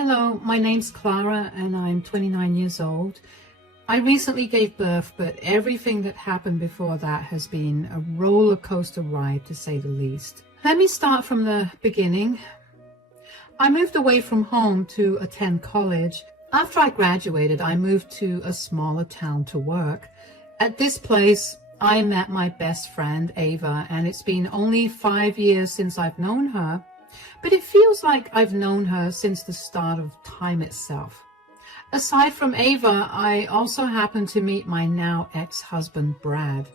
Hello, my name's Clara and I'm 29 years old. I recently gave birth, but everything that happened before that has been a roller coaster ride, to say the least. Let me start from the beginning. I moved away from home to attend college. After I graduated, I moved to a smaller town to work. At this place, I met my best friend, Ava, and it's been only 5 years since I've known her, but it feels like I've known her since the start of time itself. Aside from Ava, I also happened to meet my now ex-husband, Brad.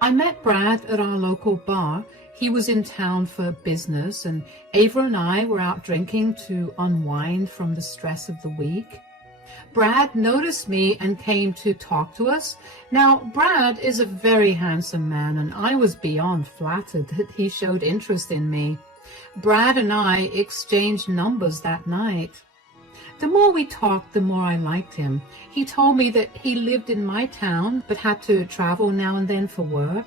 I met Brad at our local bar. He was in town for business, and Ava and I were out drinking to unwind from the stress of the week. Brad noticed me and came to talk to us. Now, Brad is a very handsome man, and I was beyond flattered that he showed interest in me. Brad and I exchanged numbers that night. The more we talked, the more I liked him. He told me that he lived in my town, but had to travel now and then for work.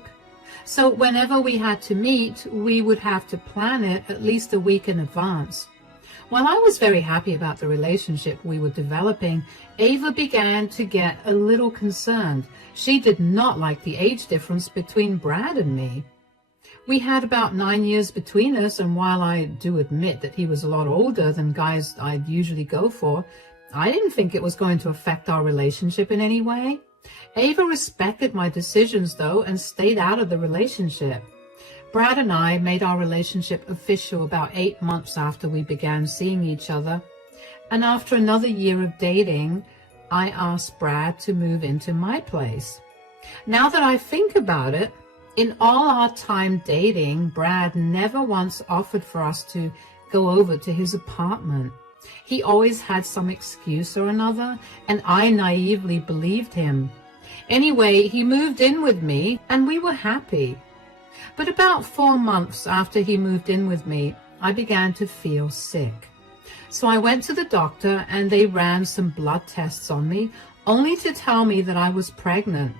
So whenever we had to meet, we would have to plan it at least a week in advance. While I was very happy about the relationship we were developing, Ava began to get a little concerned. She did not like the age difference between Brad and me. We had about 9 years between us, and while I do admit that he was a lot older than guys I'd usually go for, I didn't think it was going to affect our relationship in any way. Ava respected my decisions, though, and stayed out of the relationship. Brad and I made our relationship official about 8 months after we began seeing each other, and after another year of dating, I asked Brad to move into my place. Now that I think about it, in all our time dating, Brad never once offered for us to go over to his apartment. He always had some excuse or another, and I naively believed him. Anyway, he moved in with me, and we were happy. But about 4 months after he moved in with me, I began to feel sick. So I went to the doctor, and they ran some blood tests on me, only to tell me that I was pregnant.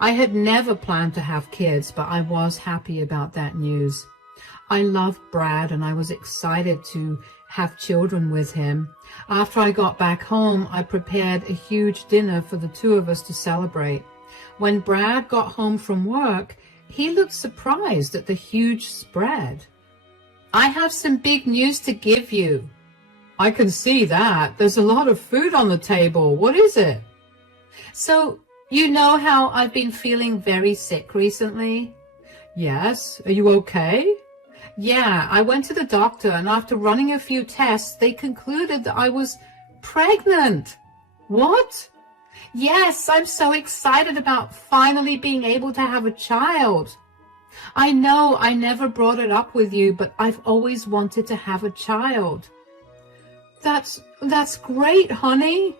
I had never planned to have kids, but I was happy about that news. I loved Brad, and I was excited to have children with him. After I got back home, I prepared a huge dinner for the two of us to celebrate. When Brad got home from work, he looked surprised at the huge spread. "I have some big news to give you." "I can see that. There's a lot of food on the table. What is it?" "So, you know how I've been feeling very sick recently?" "Yes. Are you okay?" "Yeah, I went to the doctor, and after running a few tests, they concluded that I was pregnant." "What?" "Yes, I'm so excited about finally being able to have a child. I know I never brought it up with you, but I've always wanted to have a child." That's great, honey."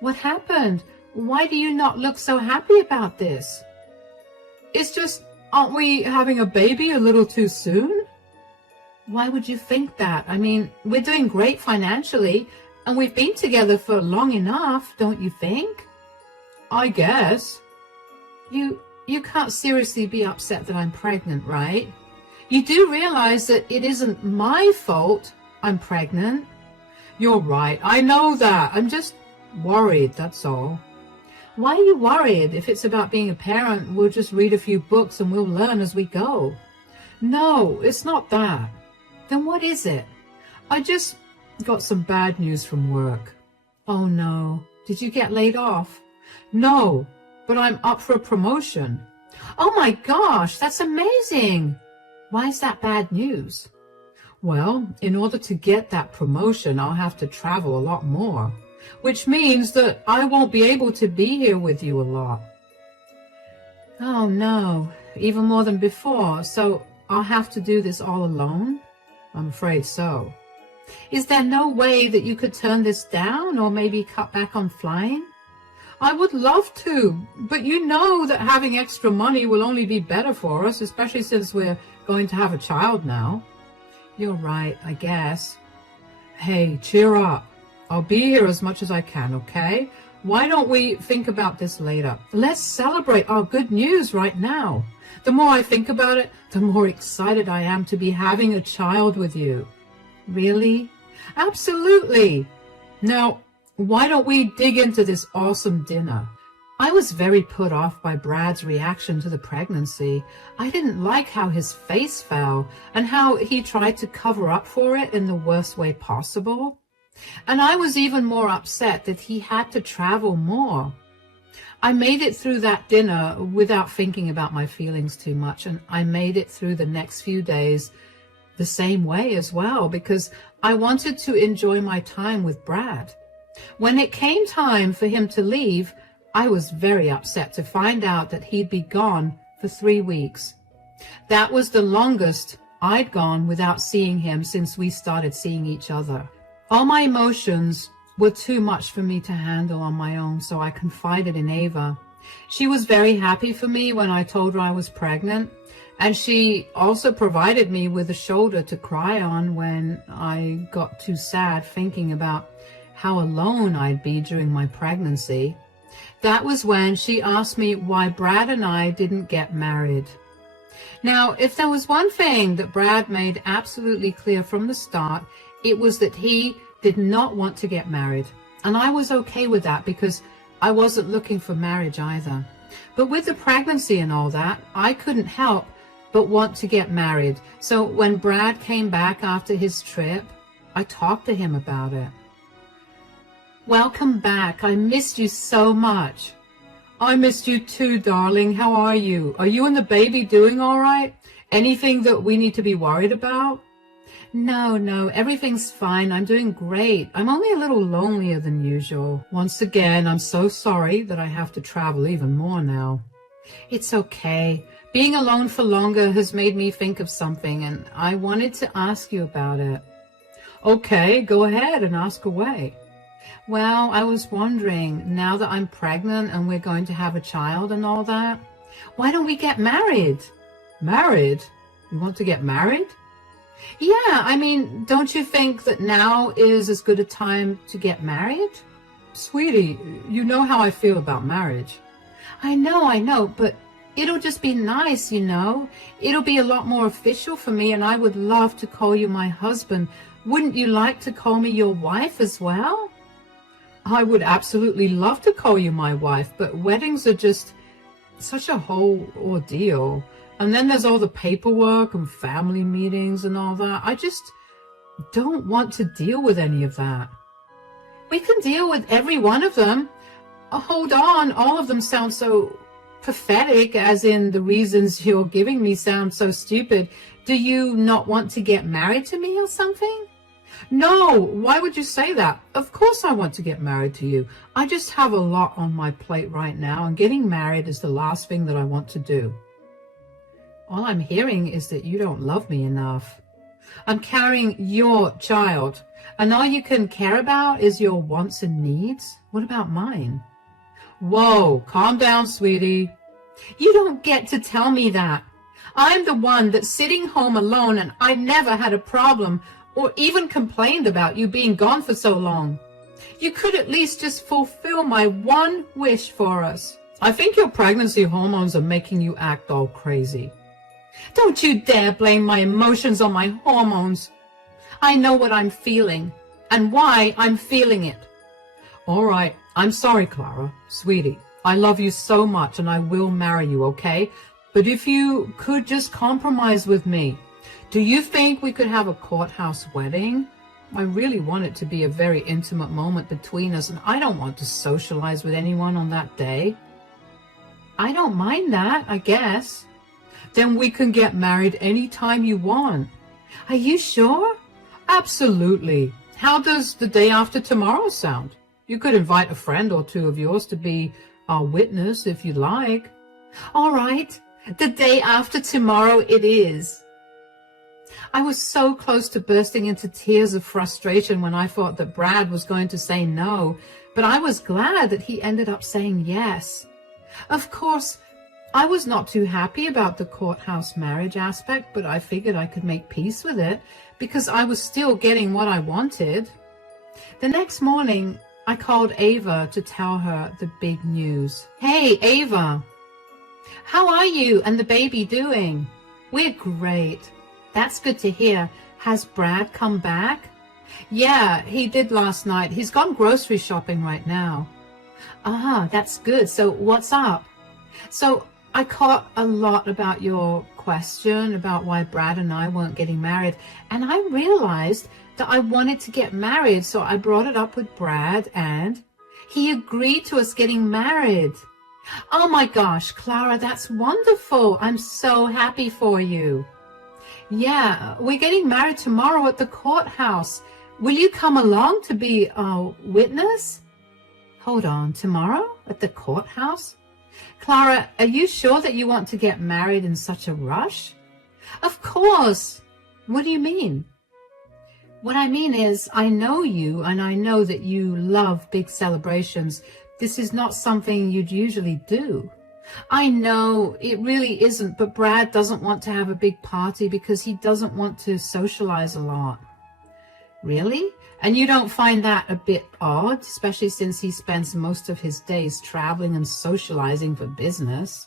"What happened? Why do you not look so happy about this?" "It's just, aren't we having a baby a little too soon?" "Why would you think that? I mean, we're doing great financially, and we've been together for long enough, don't you think?" "I guess." You can't seriously be upset that I'm pregnant, right? You do realize that it isn't my fault I'm pregnant?" "You're right. I know that. I'm just worried, that's all." "Why are you worried? If it's about being a parent, we'll just read a few books and we'll learn as we go." "No, it's not that." "Then what is it?" "I just got some bad news from work." "Oh no. Did you get laid off?" "No, but I'm up for a promotion." "Oh my gosh, that's amazing. Why is that bad news?" "Well, in order to get that promotion, I'll have to travel a lot more, which means that I won't be able to be here with you a lot." "Oh no, even more than before, so I'll have to do this all alone?" "I'm afraid so." "Is there no way that you could turn this down or maybe cut back on flying?" "I would love to, but you know that having extra money will only be better for us, especially since we're going to have a child now." "You're right, I guess." "Hey, cheer up. I'll be here as much as I can, okay? Why don't we think about this later? Let's celebrate our good news right now. The more I think about it, the more excited I am to be having a child with you." "Really? Absolutely. Now, why don't we dig into this awesome dinner? I was very put off by Brad's reaction to the pregnancy. I didn't like how his face fell and how he tried to cover up for it in the worst way possible. And I was even more upset that he had to travel more. I made it through that dinner without thinking about my feelings too much, and I made it through the next few days the same way as well, because I wanted to enjoy my time with Brad. When it came time for him to leave, I was very upset to find out that he'd be gone for 3 weeks. That was the longest I'd gone without seeing him since we started seeing each other. All my emotions were too much for me to handle on my own, so I confided in Ava. She was very happy for me when I told her I was pregnant, and she also provided me with a shoulder to cry on when I got too sad thinking about how alone I'd be during my pregnancy. That was when she asked me why Brad and I didn't get married. Now, if there was one thing that Brad made absolutely clear from the start, it was that he did not want to get married. And I was okay with that because I wasn't looking for marriage either. But with the pregnancy and all that, I couldn't help but want to get married. So when Brad came back after his trip, I talked to him about it. Welcome back. I missed you so much. I missed you too, darling. How are you? Are you and the baby doing all right? Anything that we need to be worried about? No, everything's fine. I'm doing great. I'm only a little lonelier than usual. Once again, I'm so sorry that I have to travel even more now. It's okay. Being alone for longer has made me think of something, and I wanted to ask you about it. Okay, go ahead and ask away. Well, I was wondering, now that I'm pregnant and we're going to have a child and all that, why don't we get married? Married? You want to get married? Yeah, I mean, don't you think that now is as good a time to get married? Sweetie, you know how I feel about marriage. I know, but it'll just be nice, you know. It'll be a lot more official for me, and I would love to call you my husband. Wouldn't you like to call me your wife as well? I would absolutely love to call you my wife, but weddings are just such a whole ordeal. And then there's all the paperwork and family meetings and all that. I just don't want to deal with any of that. We can deal with every one of them. Hold on, all of them sound so pathetic, as in the reasons you're giving me sound so stupid. Do you not want to get married to me or something? No, why would you say that? Of course I want to get married to you. I just have a lot on my plate right now, and getting married is the last thing that I want to do. All I'm hearing is that you don't love me enough. I'm carrying your child, and all you can care about is your wants and needs. What about mine? Whoa, calm down, sweetie. You don't get to tell me that. I'm the one that's sitting home alone, and I never had a problem or even complained about you being gone for so long. You could at least just fulfill my one wish for us. I think your pregnancy hormones are making you act all crazy. Don't you dare blame my emotions on my hormones. I know what I'm feeling and why I'm feeling it. All right, I'm sorry, Clara. Sweetie, I love you so much and I will marry you, okay? But if you could just compromise with me, do you think we could have a courthouse wedding? I really want it to be a very intimate moment between us, and I don't want to socialize with anyone on that day. I don't mind that, I guess. Then we can get married anytime you want. Are you sure? Absolutely. How does the day after tomorrow sound? You could invite a friend or two of yours to be our witness if you'd like. All right, the day after tomorrow it is. I was so close to bursting into tears of frustration when I thought that Brad was going to say no, but I was glad that he ended up saying yes. Of course, I was not too happy about the courthouse marriage aspect, but I figured I could make peace with it because I was still getting what I wanted. The next morning, I called Ava to tell her the big news. Hey, Ava, how are you and the baby doing? We're great. That's good to hear. Has Brad come back? Yeah, he did last night. He's gone grocery shopping right now. Ah, that's good. So what's up? So I caught a lot about your question about why Brad and I weren't getting married, and I realized that I wanted to get married, so I brought it up with Brad, and he agreed to us getting married. Oh my gosh, Clara, that's wonderful. I'm so happy for you. Yeah, we're getting married tomorrow at the courthouse. Will you come along to be a witness? Hold on, tomorrow at the courthouse? Clara, are you sure that you want to get married in such a rush? Of course. What do you mean? What I mean is, I know you, and I know that you love big celebrations. This is not something you'd usually do. I know it really isn't, but Brad doesn't want to have a big party because he doesn't want to socialize a lot. Really? And you don't find that a bit odd, especially since he spends most of his days traveling and socializing for business?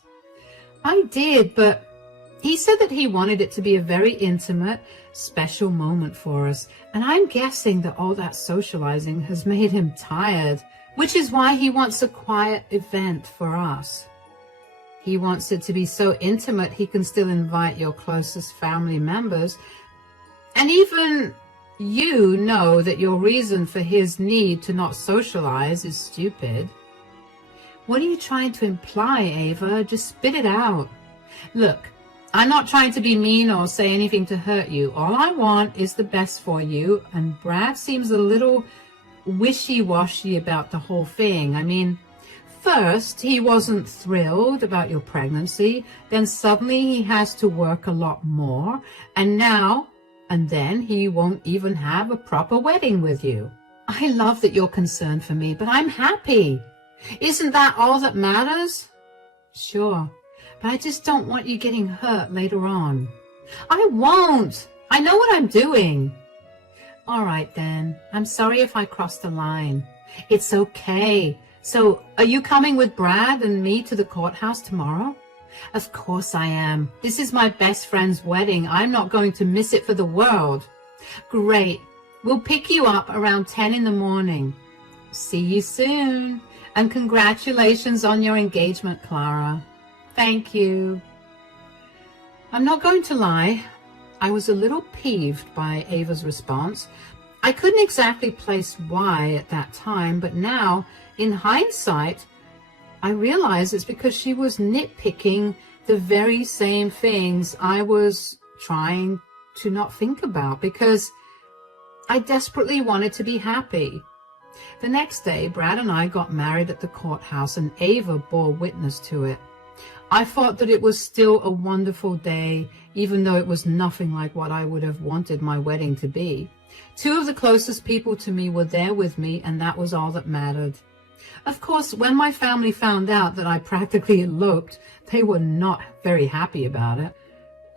I did, but he said that he wanted it to be a very intimate, special moment for us, and I'm guessing that all that socializing has made him tired, which is why he wants a quiet event for us. He wants it to be so intimate he can still invite your closest family members, and even you know that your reason for his need to not socialize is stupid. What are you trying to imply, Ava? Just spit it out. Look, I'm not trying to be mean or say anything to hurt you. All I want is the best for you, and Brad seems a little wishy-washy about the whole thing. I mean, first, he wasn't thrilled about your pregnancy, then suddenly he has to work a lot more, and then he won't even have a proper wedding with you. I love that you're concerned for me, but I'm happy. Isn't that all that matters? Sure, but I just don't want you getting hurt later on. I won't. I know what I'm doing. All right, then. I'm sorry if I crossed the line. It's okay. So, are you coming with Brad and me to the courthouse tomorrow? Of course I am. This is my best friend's wedding. I'm not going to miss it for the world. Great. We'll pick you up around 10 in the morning. See you soon. And congratulations on your engagement, Clara. Thank you. I'm not going to lie. I was a little peeved by Ava's response. I couldn't exactly place why at that time, but now, in hindsight, I realize it's because she was nitpicking the very same things I was trying to not think about, because I desperately wanted to be happy. The next day, Brad and I got married at the courthouse, and Ava bore witness to it. I thought that it was still a wonderful day, even though it was nothing like what I would have wanted my wedding to be. Two of the closest people to me were there with me, and that was all that mattered. Of course, when my family found out that I practically eloped, they were not very happy about it.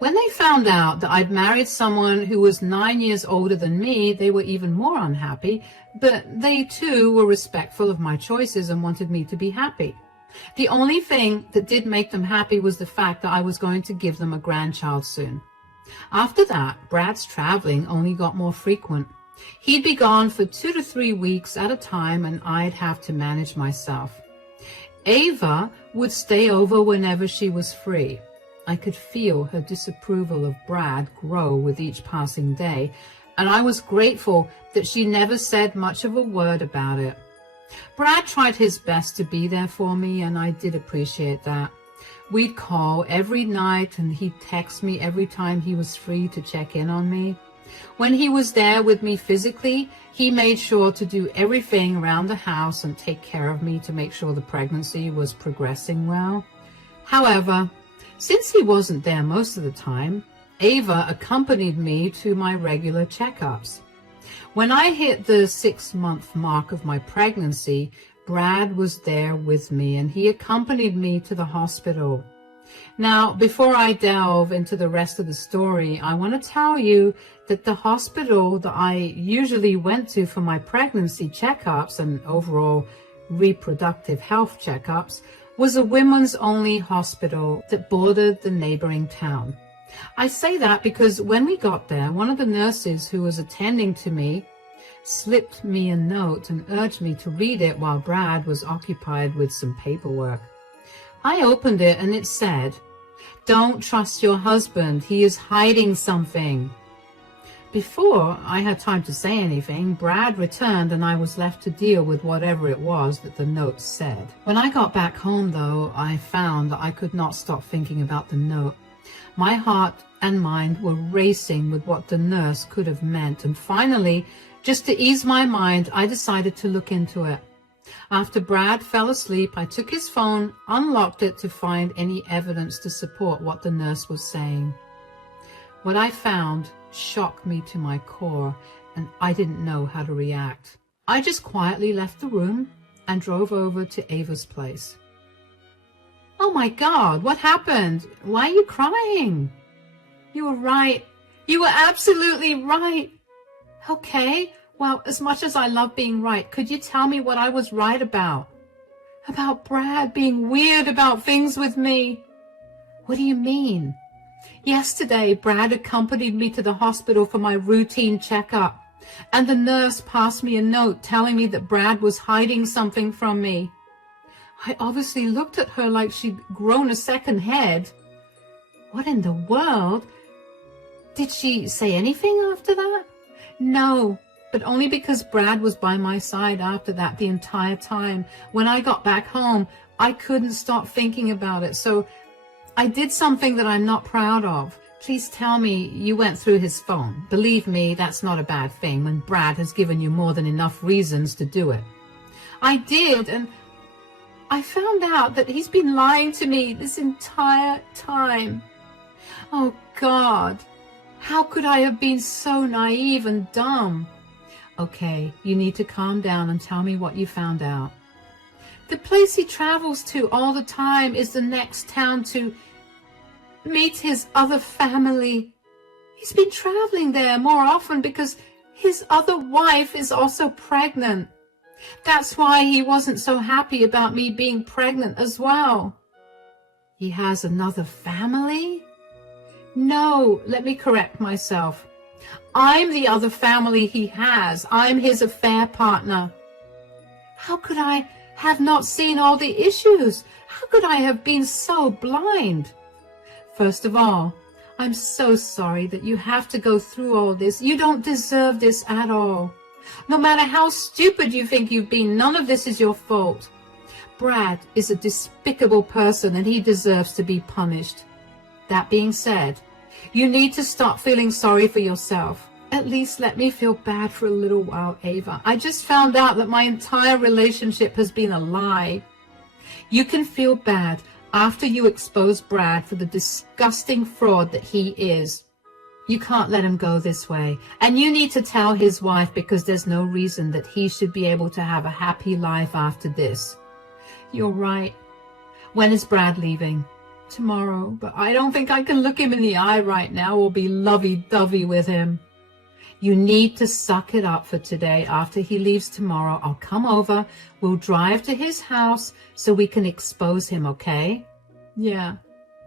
When they found out that I'd married someone who was 9 years older than me, they were even more unhappy, but they too were respectful of my choices and wanted me to be happy. The only thing that did make them happy was the fact that I was going to give them a grandchild soon. After that, Brad's traveling only got more frequent. He'd be gone for 2 to 3 weeks at a time, and I'd have to manage myself. Ava would stay over whenever she was free. I could feel her disapproval of Brad grow with each passing day, and I was grateful that she never said much of a word about it. Brad tried his best to be there for me, and I did appreciate that. We'd call every night, and he'd text me every time he was free to check in on me. When he was there with me physically, he made sure to do everything around the house and take care of me to make sure the pregnancy was progressing well. However, since he wasn't there most of the time, Ava accompanied me to my regular checkups. When I hit the 6-month mark of my pregnancy, Brad was there with me, and he accompanied me to the hospital. Now, before I delve into the rest of the story, I want to tell you that the hospital that I usually went to for my pregnancy checkups and overall reproductive health checkups was a women's only hospital that bordered the neighboring town. I say that because when we got there, one of the nurses who was attending to me slipped me a note and urged me to read it while Brad was occupied with some paperwork. I opened it and it said, "Don't trust your husband. He is hiding something." Before I had time to say anything, Brad returned and I was left to deal with whatever it was that the note said. When I got back home, though, I found that I could not stop thinking about the note. My heart and mind were racing with what the nurse could have meant, and finally, just to ease my mind, I decided to look into it. After Brad fell asleep, I took his phone, unlocked it to find any evidence to support what the nurse was saying. What I found shocked me to my core, and I didn't know how to react. I just quietly left the room and drove over to Ava's place. "Oh my God, what happened? Why are you crying?" "You were right. You were absolutely right." "Okay, well, as much as I love being right, could you tell me what I was right about?" "About Brad being weird about things with me." "What do you mean?" "Yesterday, Brad accompanied me to the hospital for my routine checkup, and the nurse passed me a note telling me that Brad was hiding something from me." I obviously looked at her like she'd grown a second head. "What in the world? Did she say anything after that?" "No, but only because Brad was by my side after that the entire time. When I got back home, I couldn't stop thinking about it, so I did something that I'm not proud of." "Please tell me you went through his phone. Believe me, that's not a bad thing when Brad has given you more than enough reasons to do it." "I did, and I found out that he's been lying to me this entire time." "Oh God, how could I have been so naive and dumb?" "Okay, you need to calm down and tell me what you found out." "The place he travels to all the time is the next town to meet his other family. He's been traveling there more often because his other wife is also pregnant. That's why he wasn't so happy about me being pregnant as well." "He has another family?" "No, let me correct myself. I'm the other family he has. I'm his affair partner." "How could I have not seen all the issues? How could I have been so blind?" "First of all, I'm so sorry that you have to go through all this. You don't deserve this at all. No matter how stupid you think you've been, none of this is your fault. Brad is a despicable person and he deserves to be punished. That being said, you need to stop feeling sorry for yourself. At least let me feel bad for a little while, Ava. I just found out that my entire relationship has been a lie. You can feel bad after you expose Brad for the disgusting fraud that he is. You can't let him go this way. And you need to tell his wife because there's no reason that he should be able to have a happy life after this." "You're right. When is Brad leaving?" "Tomorrow, but I don't think I can look him in the eye right now or be lovey-dovey with him." "You need to suck it up for today. After he leaves tomorrow, I'll come over. We'll drive to his house so we can expose him, okay?" "Yeah,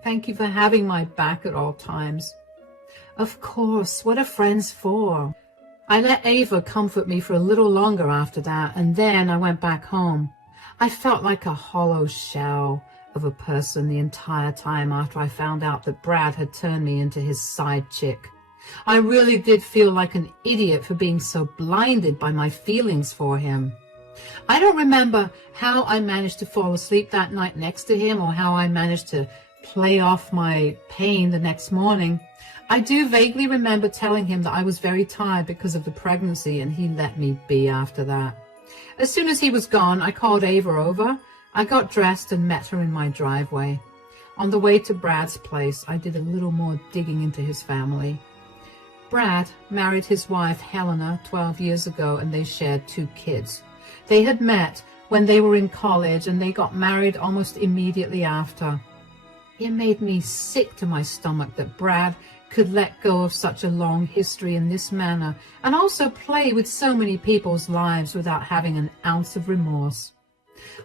thank you for having my back at all times." "Of course, what are friends for?" I let Ava comfort me for a little longer after that, and then I went back home. I felt like a hollow shell of a person the entire time after I found out that Brad had turned me into his side chick. I really did feel like an idiot for being so blinded by my feelings for him. I don't remember how I managed to fall asleep that night next to him or how I managed to play off my pain the next morning. I do vaguely remember telling him that I was very tired because of the pregnancy, and he let me be after that. As soon as he was gone, I called Ava over. I got dressed and met her in my driveway. On the way to Brad's place, I did a little more digging into his family. Brad married his wife, Helena, 12 years ago, and they shared 2 kids. They had met when they were in college, and they got married almost immediately after. It made me sick to my stomach that Brad could let go of such a long history in this manner, and also play with so many people's lives without having an ounce of remorse.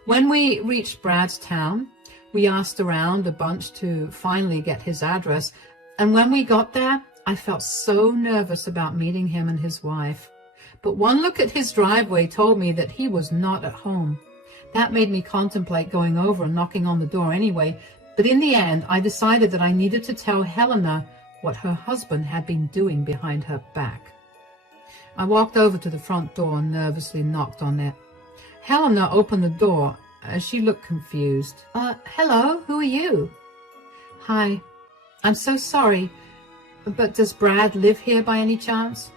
When we reached Brad's town, we asked around a bunch to finally get his address, and when we got there, I felt so nervous about meeting him and his wife. but one look at his driveway told me that he was not at home. That made me contemplate going over and knocking on the door anyway, but in the end I decided that I needed to tell Helena what her husband had been doing behind her back. I walked over to the front door and nervously knocked on it. Helena opened the door as she looked confused. Hello, who are you? Hi, I'm so sorry, but does Brad live here by any chance?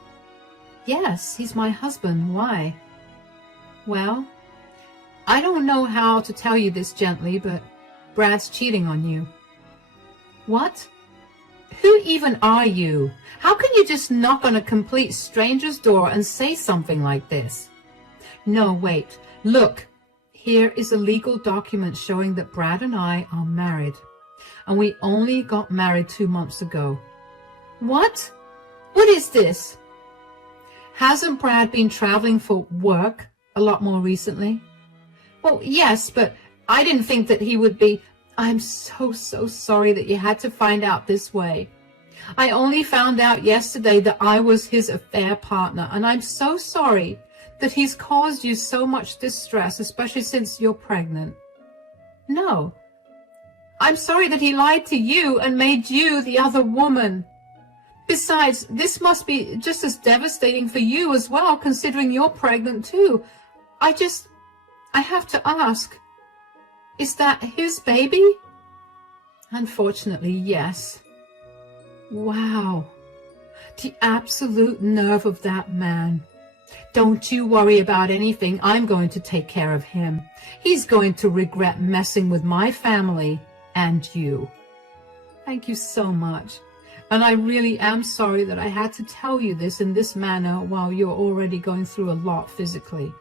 Yes, he's my husband. Why? Well, I don't know how to tell you this gently, but Brad's cheating on you. What? Who even are you? How can you just knock on a complete stranger's door and say something like this? No, wait. Look, here is a legal document showing that Brad and I are married. And we only got married 2 months ago. What? What is this? Hasn't Brad been traveling for work a lot more recently? Well, yes, but I didn't think that he would be. I'm so sorry that you had to find out this way. I only found out yesterday that I was his affair partner, and I'm so sorry that he's caused you so much distress, especially since you're pregnant. No. I'm sorry that he lied to you and made you the other woman. Besides, this must be just as devastating for you as well, considering you're pregnant too. I have to ask, is that his baby? Unfortunately, yes. Wow. The absolute nerve of that man. Don't you worry about anything. I'm going to take care of him. He's going to regret messing with my family and you. Thank you so much. And I really am sorry that I had to tell you this in this manner while you're already going through a lot physically.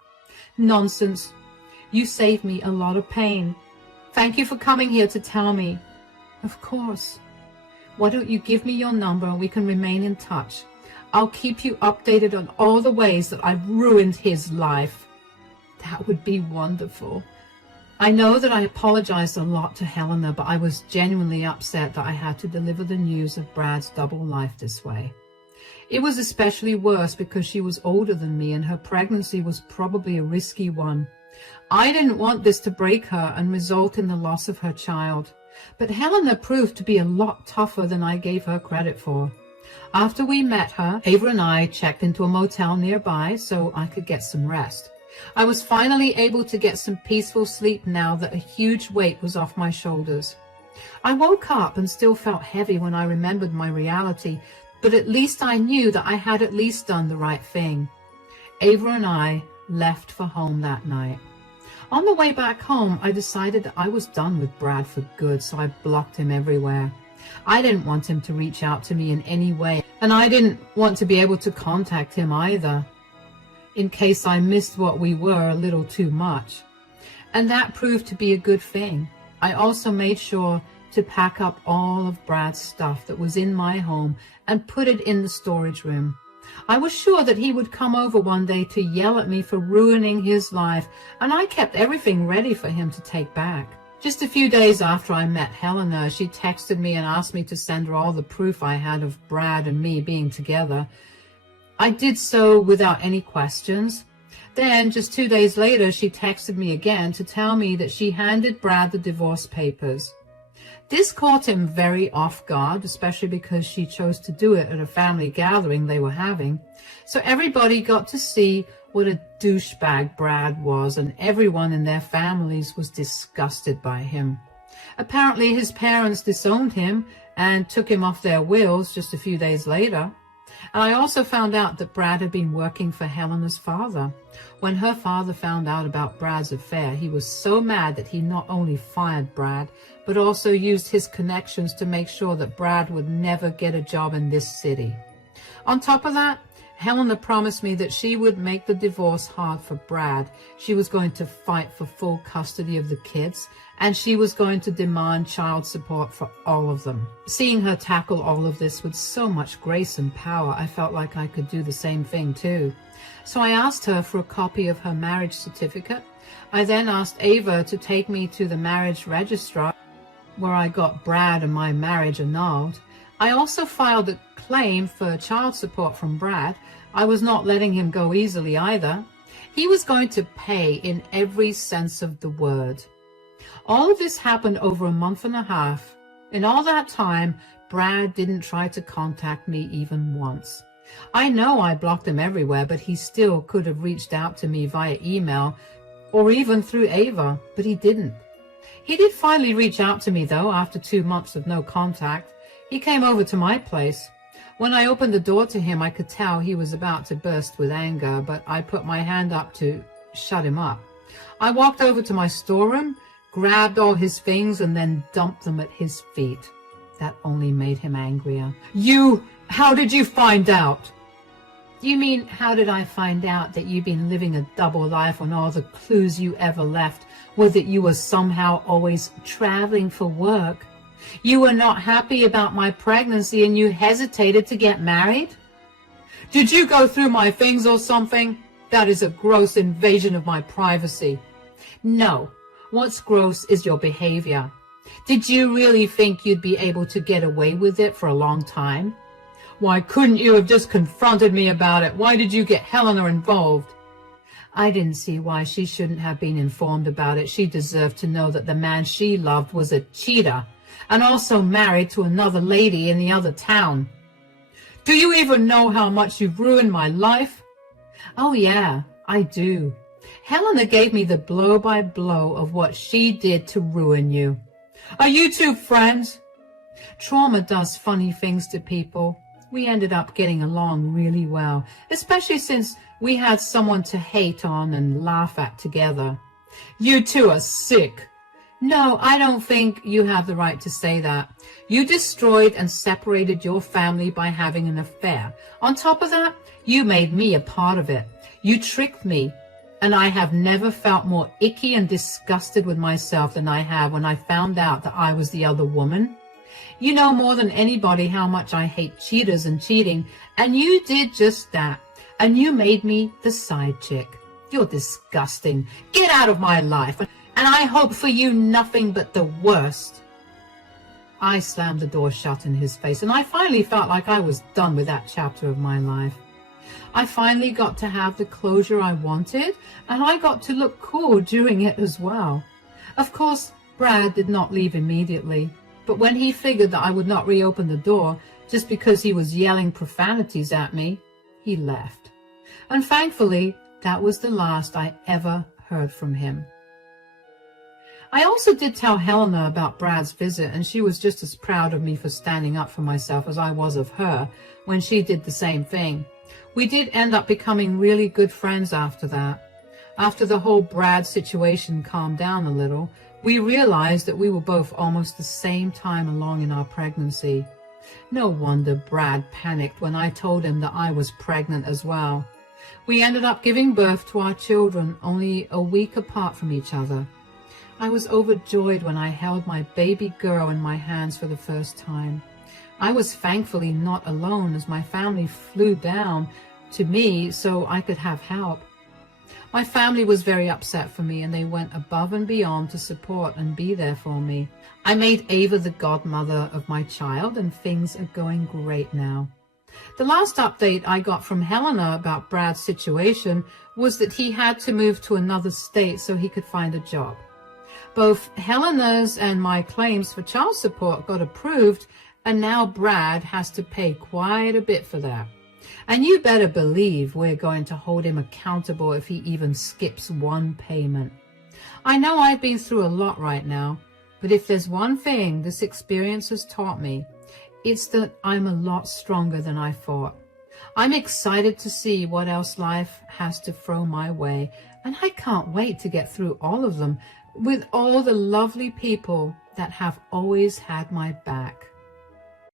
Nonsense. You saved me a lot of pain. Thank you for coming here to tell me. Of course. Why don't you give me your number and we can remain in touch? I'll keep you updated on all the ways that I've ruined his life. That would be wonderful. I know that I apologized a lot to Helena, but I was genuinely upset that I had to deliver the news of Brad's double life this way. It was especially worse because she was older than me and her pregnancy was probably a risky one. I didn't want this to break her and result in the loss of her child. But Helena proved to be a lot tougher than I gave her credit for. After we met her, Ava and I checked into a motel nearby so I could get some rest. I was finally able to get some peaceful sleep now that a huge weight was off my shoulders. I woke up and still felt heavy when I remembered my reality, but at least I knew that I had at least done the right thing. Ava and I left for home that night. On the way back home, I decided that I was done with Brad for good, so I blocked him everywhere. I didn't want him to reach out to me in any way, and I didn't want to be able to contact him either, in case I missed what we were a little too much. And that proved to be a good thing. I also made sure to pack up all of Brad's stuff that was in my home and put it in the storage room. I was sure that he would come over one day to yell at me for ruining his life, and I kept everything ready for him to take back. Just a few days after I met Helena, she texted me and asked me to send her all the proof I had of Brad and me being together. I did so without any questions. Then, just 2 days later, she texted me again to tell me that she handed Brad the divorce papers. This caught him very off guard, especially because she chose to do it at a family gathering they were having. So everybody got to see what a douchebag Brad was, and everyone in their families was disgusted by him. Apparently his parents disowned him and took him off their wills just a few days later. And I also found out that Brad had been working for Helena's father. When her father found out about Brad's affair, he was so mad that he not only fired Brad, but also used his connections to make sure that Brad would never get a job in this city. On top of that, Helena promised me that she would make the divorce hard for Brad. She was going to fight for full custody of the kids, and she was going to demand child support for all of them. Seeing her tackle all of this with so much grace and power, I felt like I could do the same thing too. So I asked her for a copy of her marriage certificate. I then asked Ava to take me to the marriage registrar, where I got Brad and my marriage annulled. I also filed a claim for child support from Brad, I was not letting him go easily either. He was going to pay in every sense of the word. All of this happened over a month and a half. In all that time, Brad didn't try to contact me even once. I know I blocked him everywhere, but he still could have reached out to me via email or even through Ava, but he didn't. He did finally reach out to me, though, after 2 months of no contact. He came over to my place. When I opened the door to him, I could tell he was about to burst with anger, but I put my hand up to shut him up. I walked over to my storeroom, grabbed all his things, and then dumped them at his feet. That only made him angrier. How did you find out? You mean, how did I find out that you've been living a double life when all the clues you ever left were that you were somehow always traveling for work? You were not happy about my pregnancy and you hesitated to get married? Did you go through my things or something? That is a gross invasion of my privacy. No, what's gross is your behavior. Did you really think you'd be able to get away with it for a long time? Why couldn't you have just confronted me about it? Why did you get Helena involved? I didn't see why she shouldn't have been informed about it. She deserved to know that the man she loved was a cheater and also married to another lady in the other town. Do you even know how much you've ruined my life? Oh yeah, I do. Helena gave me the blow-by-blow of what she did to ruin you. Are you two friends? Trauma does funny things to people. We ended up getting along really well, especially since we had someone to hate on and laugh at together. You two are sick. No, I don't think you have the right to say that. You destroyed and separated your family by having an affair. On top of that, you made me a part of it. You tricked me, and I have never felt more icky and disgusted with myself than I have when I found out that I was the other woman. You know more than anybody how much I hate cheaters and cheating, and you did just that, and you made me the side chick. You're disgusting. Get out of my life, and I hope for you nothing but the worst. I slammed the door shut in his face, and I finally felt like I was done with that chapter of my life. I finally got to have the closure I wanted, and I got to look cool during it as well. Of course, Brad did not leave immediately. But when he figured that I would not reopen the door just because he was yelling profanities at me, he left. And thankfully, that was the last I ever heard from him. I also did tell Helena about Brad's visit, and she was just as proud of me for standing up for myself as I was of her when she did the same thing. We did end up becoming really good friends after that. After the whole Brad situation calmed down a little, we realized that we were both almost the same time along in our pregnancy. No wonder Brad panicked when I told him that I was pregnant as well. We ended up giving birth to our children only a week apart from each other. I was overjoyed when I held my baby girl in my hands for the first time. I was thankfully not alone, as my family flew down to me so I could have help. My family was very upset for me, and they went above and beyond to support and be there for me. I made Ava the godmother of my child, and things are going great now. The last update I got from Helena about Brad's situation was that he had to move to another state so he could find a job. Both Helena's and my claims for child support got approved, and now Brad has to pay quite a bit for that. And you better believe we're going to hold him accountable if he even skips one payment. I know I've been through a lot right now, but if there's one thing this experience has taught me, it's that I'm a lot stronger than I thought. I'm excited to see what else life has to throw my way, and I can't wait to get through all of them with all the lovely people that have always had my back.